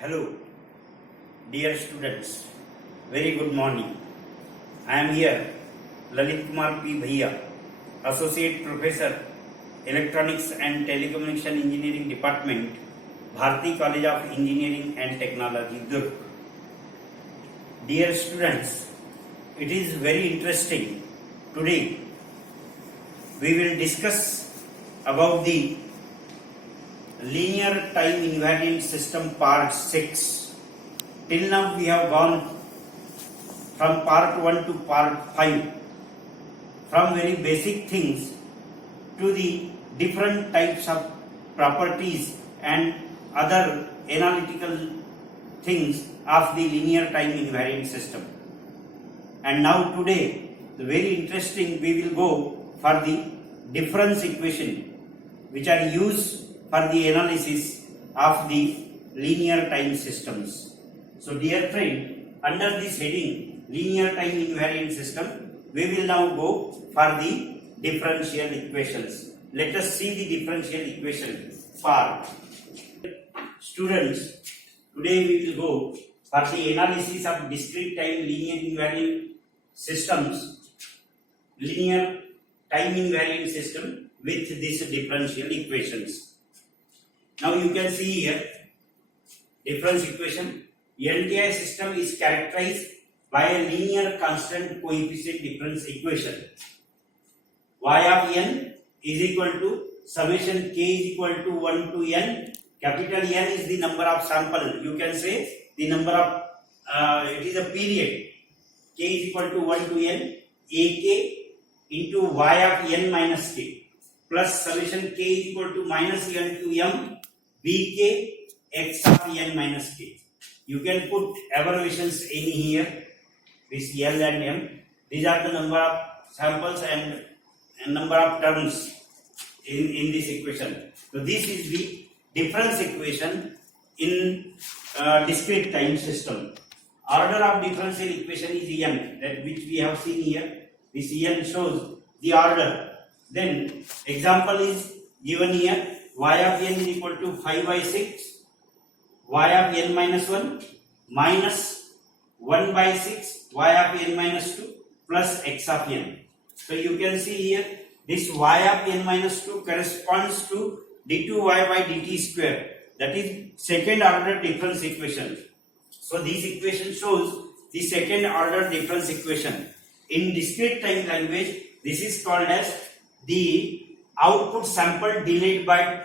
Hello, dear students. Very good morning. I am here, Lalit Kumar P. Bhaiya, Associate Professor, Electronics and Telecommunication Engineering Department, Bharati College of Engineering and Technology, Durg. Dear students, it is very interesting. Today, we will discuss about the linear time invariant system part 6. Till now we have gone from part 1 to part 5, from very basic things to the different types of properties and other analytical things of the linear time invariant system. And now today, the very interesting, we will go for the difference equation which are used for the analysis of the linear time systems. So dear friend, under this heading linear time invariant system, we will now go for the differential equations. Let us see the differential equation part. Students, today we will go for the analysis of discrete time linear invariant systems, linear time invariant system with these differential equations. Now you can see here difference equation. LTI system is characterized by a linear constant coefficient difference equation. Y of n is equal to summation k is equal to 1 to n. Capital N is the number of sample. You can say the number of it is a period. K is equal to 1 to n. Ak into y of n minus k plus summation k is equal to minus n to m bk x of n minus k. You can put abbreviations in here, this L and M. These are the number of samples and number of terms in this equation. So this is the difference equation in discrete time system. Order of differential equation is n, that which we have seen here. This n shows the order. Then example is given here. Y of n is equal to 5 by 6, y of n minus 1 minus 1 by 6, y of n minus 2 plus x of n. So you can see here this y of n minus 2 corresponds to d2y by dt square, that is second order difference equation. So this equation shows the second order difference equation. In discrete time language, this is called as the output delayed by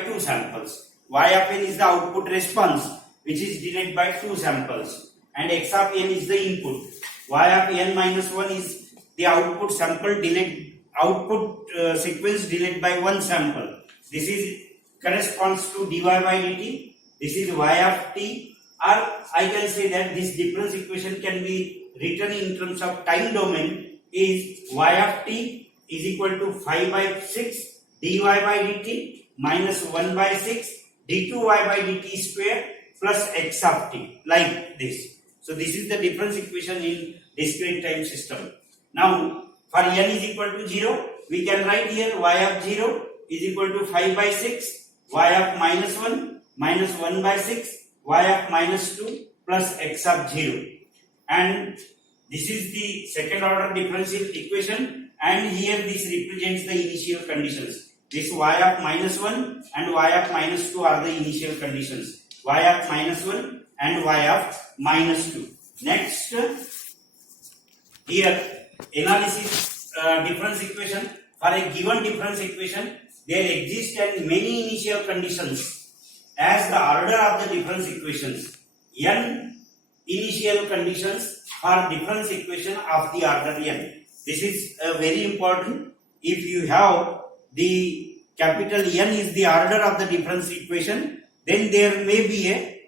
two samples. Y of n is the output response which is delayed by two samples, and x of n is the input. Y of n minus 1 is the output sequence delayed by one sample. This is corresponds to dy by dt. This is y of t, or I can say that this difference equation can be written in terms of time domain is y of t is equal to 5 by 6 dy by dt minus 1 by 6 d2y by dt square plus x of t, like this. So this is the difference equation in discrete time system. Now for n is equal to 0, we can write here y of 0 is equal to 5 by 6, y of minus 1 minus 1 by 6, y of minus 2 plus x of 0. And this is the second order differential equation, and here this represents the initial conditions. This y of minus 1 and y of minus 2 are the initial conditions. Y of minus 1 and y of minus 2. Next, here analysis difference equation. For a given difference equation, there exist many initial conditions as the order of the difference equations. N initial conditions for difference equation of the order n. This is very important. If you have the capital N is the order of the difference equation, then there may be a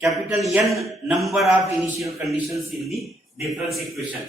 capital N number of initial conditions in the difference equation.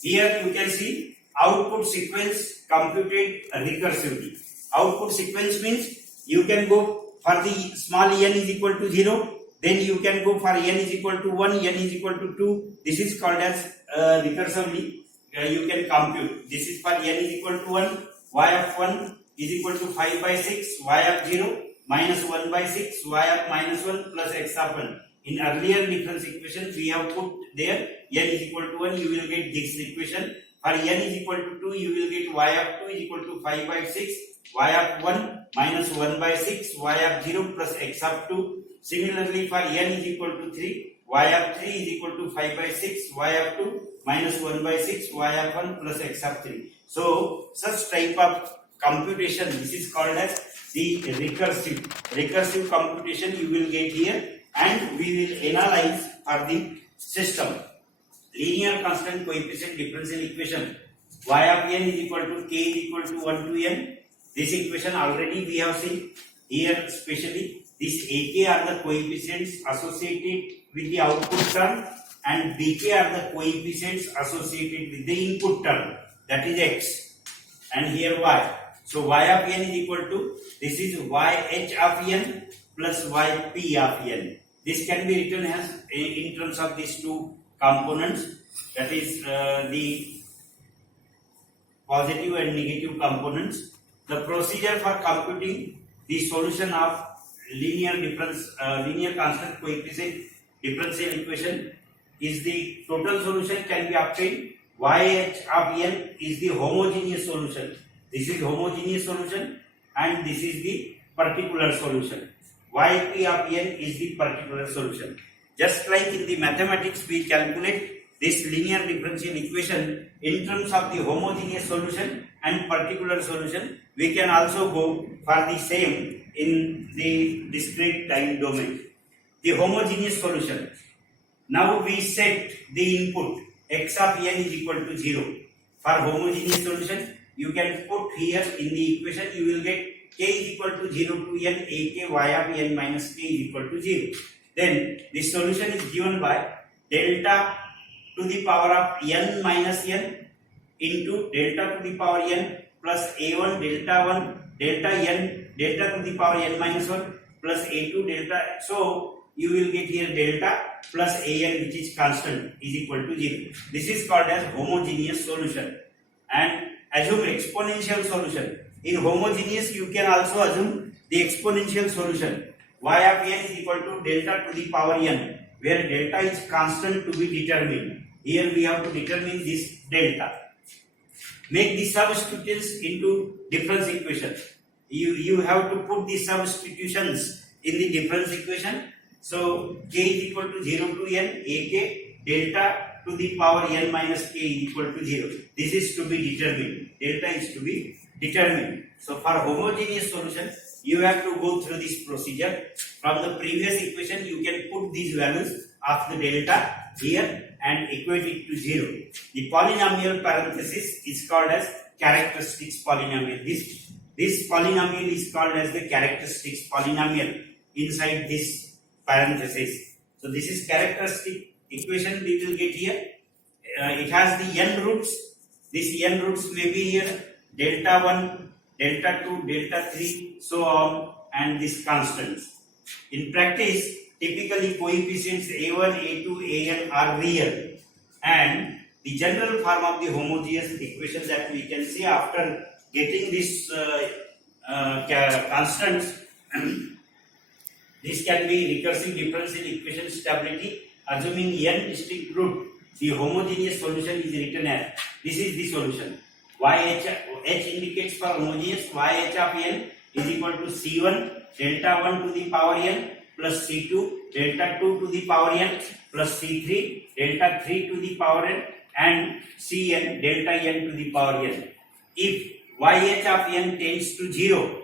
Here you can see output sequence computed recursively. Output sequence means you can go for the small n is equal to 0, then you can go for n is equal to 1, n is equal to 2. This is called as recursively. You can compute. This is for n is equal to 1, y of 1 is equal to 5 by 6, y of 0 minus 1 by 6 y of minus 1 plus x of 1. In earlier difference equation we have put there n is equal to 1, you will get this equation. For n is equal to 2, you will get y of 2 is equal to 5 by 6, y of 1 minus 1 by 6, y of 0 plus x of 2. Similarly, for n is equal to 3, y of 3 is equal to 5 by 6, y of 2 minus 1 by 6, y of 1 plus x of 3. So, such type of computation, this is called as the recursive computation you will get here, and we will analyze for the system. Linear constant coefficient differential equation, y of n is equal to k is equal to 1 to n. This equation already we have seen. Here especially this ak are the coefficients associated with the output term and bk are the coefficients associated with the input term, that is x, and here y. So y of n is equal to, this is yh of n plus yp of n. This can be written as in terms of these two components, that is the positive and negative components. The procedure for computing the solution of linear constant coefficient differential equation is the total solution can be obtained. YH of n is the homogeneous solution. This is homogeneous solution and this is the particular solution. Yp of n is the particular solution. Just like in the mathematics we calculate this linear differential equation in terms of the homogeneous solution and particular solution, we can also go for the same in the discrete time domain. The homogeneous solution. Now we set the input x of n is equal to 0. For homogeneous solution, you can put here in the equation, you will get k is equal to 0 to n, ak y of n minus k is equal to 0. Then this solution is given by delta to the power of n minus n into delta to the power n plus a1 delta 1 delta n delta to the power n minus 1 plus a2 delta. So you will get here delta plus an, which is constant, is equal to 0. This is called as homogeneous solution. And assume exponential solution. In homogeneous you can also assume the exponential solution. Y of n is equal to delta to the power n, where delta is constant to be determined. Here we have to determine this delta. Make the substitutions into difference equation. You have to put the substitutions in the difference equation. So k is equal to 0 to n, ak delta to the power n minus k is equal to 0. This is to be determined. Delta is to be determined. So for homogeneous solution, you have to go through this procedure. From the previous equation, you can put these values of the delta here and equate it to 0. The polynomial parenthesis is called as characteristics polynomial. This polynomial is called as the characteristics polynomial inside this parenthesis. So this is characteristic equation we will get here. It has the n roots. This n roots may be here delta 1, delta 2, delta 3, so on, and these constants. In practice, typically coefficients a1, a2, an are real, and the general form of the homogeneous equation that we can see after getting this constants, this can be recursive differential equation stability. Assuming n distinct root, the homogeneous solution is written as, this is the solution. H indicates for homogeneous, yh of n is equal to c1 delta 1 to the power n plus c2 delta 2 to the power n plus c3 delta 3 to the power n and cn delta n to the power n. If yh of n tends to 0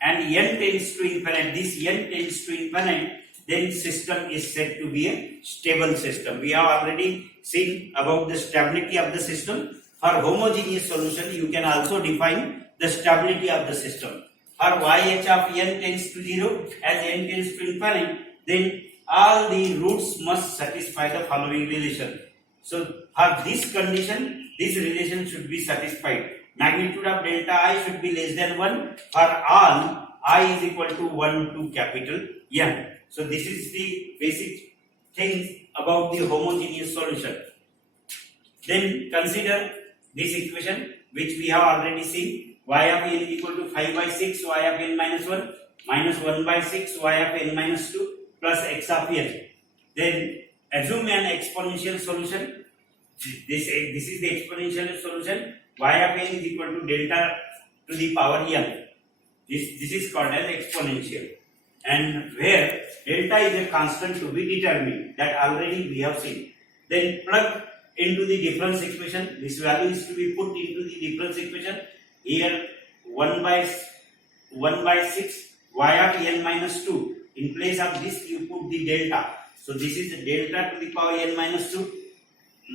and n tends to infinite, this n tends to infinite, then system is said to be a stable system. We have already seen about the stability of the system. For homogeneous solution, you can also define the stability of the system. For yh of n tends to 0, as n tends to infinite, then all the roots must satisfy the following relation. So for this condition, this relation should be satisfied. Magnitude of delta I should be less than 1 for all I is equal to 1 to capital N. So this is the basic things about the homogeneous solution. Then consider this equation which we have already seen. Y of n is equal to 5 by 6, y of n minus 1, minus 1 by 6 y of n minus 2 plus x of n. Then assume an exponential solution. This is the exponential solution. Y of n is equal to delta to the power n. This is called as exponential. And where delta is a constant to be determined, that already we have seen. Then plug into the difference equation. This value is to be put into the difference equation. Here 1 by 6 y of n minus 2. In place of this you put the delta. So this is the delta to the power n minus 2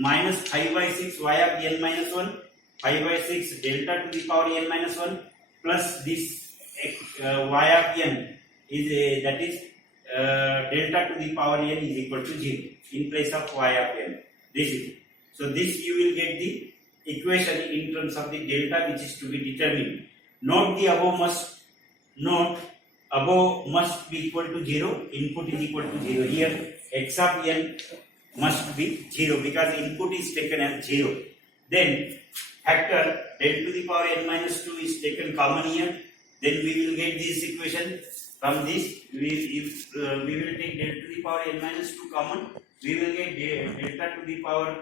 minus 5 by 6 y of n minus 1, 5 by 6 delta to the power n minus 1 plus this y of n is that is delta to the power n is equal to 0 in place of y of n. This is, so this you will get the equation in terms of the delta which is to be determined. Note the above must be equal to 0, input is equal to 0. Here x of n must be 0 because input is taken as 0. Then factor del to the power n minus 2 is taken common here. Then we will get this equation. From this, if we will take del to the power n minus 2 common, we will get delta to the power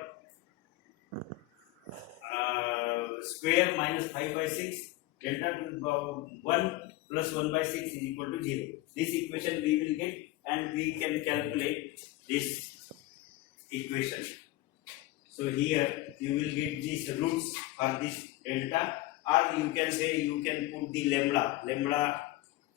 square minus 5 by 6, delta to the power 1 plus 1 by 6 is equal to 0. This equation we will get and we can calculate this equation. So here you will get these roots for this delta, or you can say you can put the lambda.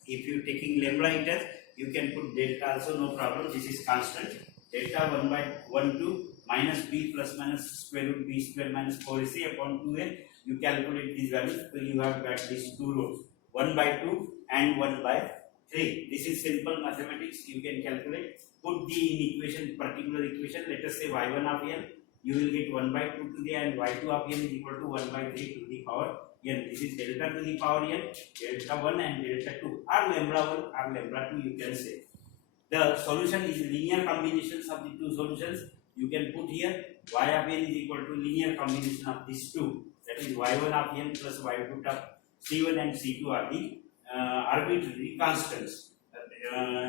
If you taking lambda inter, you can put delta also, no problem. This is constant. Delta 1 by 1 2 minus b plus minus square root b square minus 4ac upon 2a. You calculate these values, so you have got these two roots, 1 by 2 and 1 by 3. This is simple mathematics. You can calculate. Put the in equation, particular equation. Let us say y1 of n. You will get 1 by 2 to the and y2 of n is equal to 1 by 3 to the power n. This is delta to the power n, delta 1 and delta 2, or lambda 1 or lambda 2 you can say. The solution is linear combinations of the two solutions. You can put here y of n is equal to linear combination of these two. That is y1 of n plus y2 of c1 and c2 are the arbitrary constants.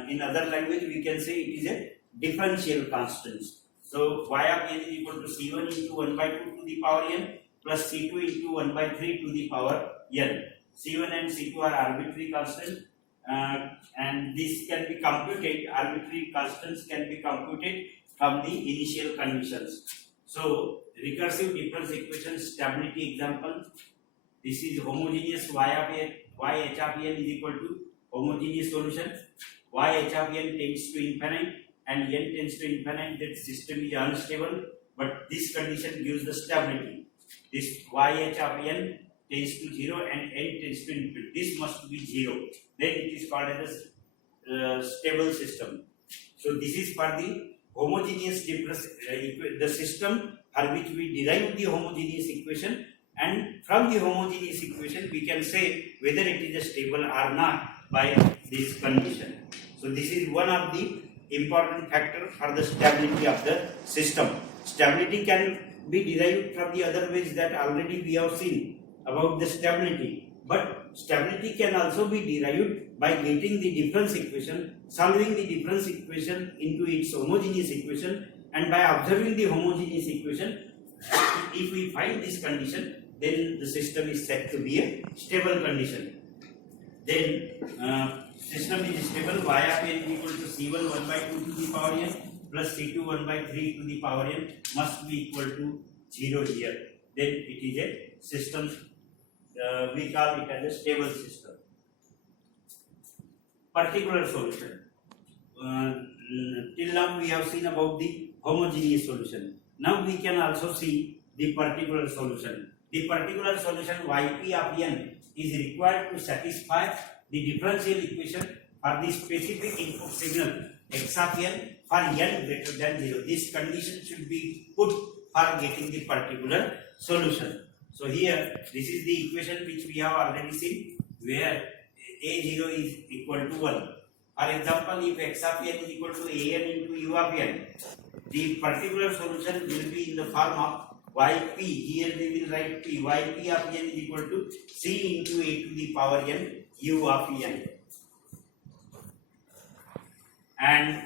In other language we can say it is a differential constants. So y of n is equal to c1 into 1 by 2 to the power n plus c2 into 1 by 3 to the power n. c1 and c2 are arbitrary constants, and this can be computed. Arbitrary constants can be computed from the initial conditions. So recursive difference equation stability example. This is homogeneous y h of n is equal to homogeneous solution. Y h of n tends to infinite and n tends to infinite. That system is unstable, but this condition gives the stability. This y h of n tends to 0 and n tends to infinity. This must be 0. Then it is called as a stable system. So this is for the homogeneous difference, the system for which we derive the homogeneous equation, and from the homogeneous equation we can say whether it is a stable or not by this condition. So this is one of the important factor for the stability of the system. Stability can be derived from the other ways that already we have seen about the stability, but stability can also be derived by getting the difference equation, solving the difference equation into its homogeneous equation, and by observing the homogeneous equation. If we find this condition, then the system is said to be a stable condition. Then system is stable. Y of n is equal to c1 1 by 2 to the power n plus c2 1 by 3 to the power n must be equal to 0 here. Then it is a system. We call it as a stable system. Particular solution. Till now we have seen about the homogeneous solution. Now we can also see the particular solution. The particular solution yp of n is required to satisfy the differential equation for the specific input signal x of n for n greater than 0. This condition should be put for getting the particular solution. So here this is the equation which we have already seen, where a0 is equal to 1. For example, if x of n is equal to an into u of n, the particular solution will be in the form of yp. Here we will write p. Yp of n is equal to c into a to the power n u of n. and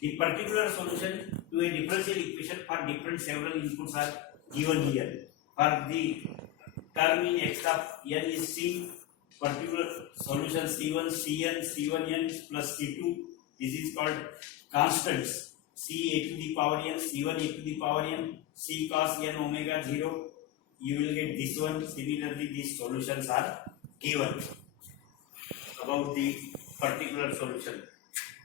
the particular solution to a differential equation for different several inputs are given here. For the term in x of n is c, particular solution c1, cn, c1n plus c2. This is called constants. C a to the power n, c1 a to the power n, c cos n omega 0. You will get this one. Similarly, these solutions are given about the particular solution.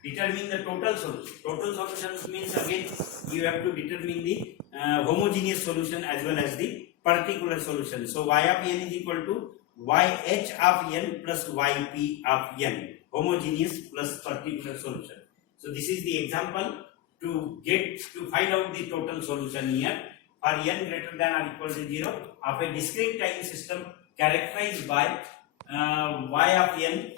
Determine the total solution. Total solutions means again you have to determine the homogeneous solution as well as the particular solution. So y of n is equal to yh of n plus yp of n, homogeneous plus particular solution. So this is the example to find out the total solution here for n greater than or equal to 0 of a discrete time system characterized by y of n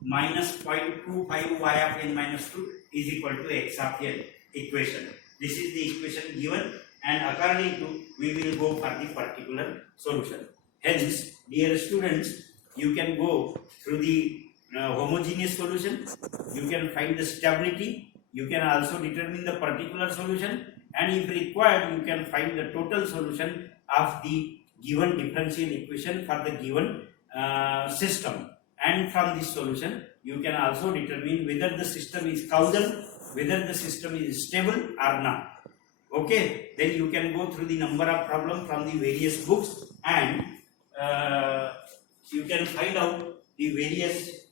minus 0.25 y of n minus 2 is equal to x of n equation. This is the equation given, and according to we will go for the particular solution. Hence, dear students, you can go through the homogeneous solution, you can find the stability, you can also determine the particular solution, and if required you can find the total solution of the given differential equation for the given system. And from this solution you can also determine whether the system is causal, whether the system is stable or not. Okay, then you can go through the number of problems from the various books, and you can find out the various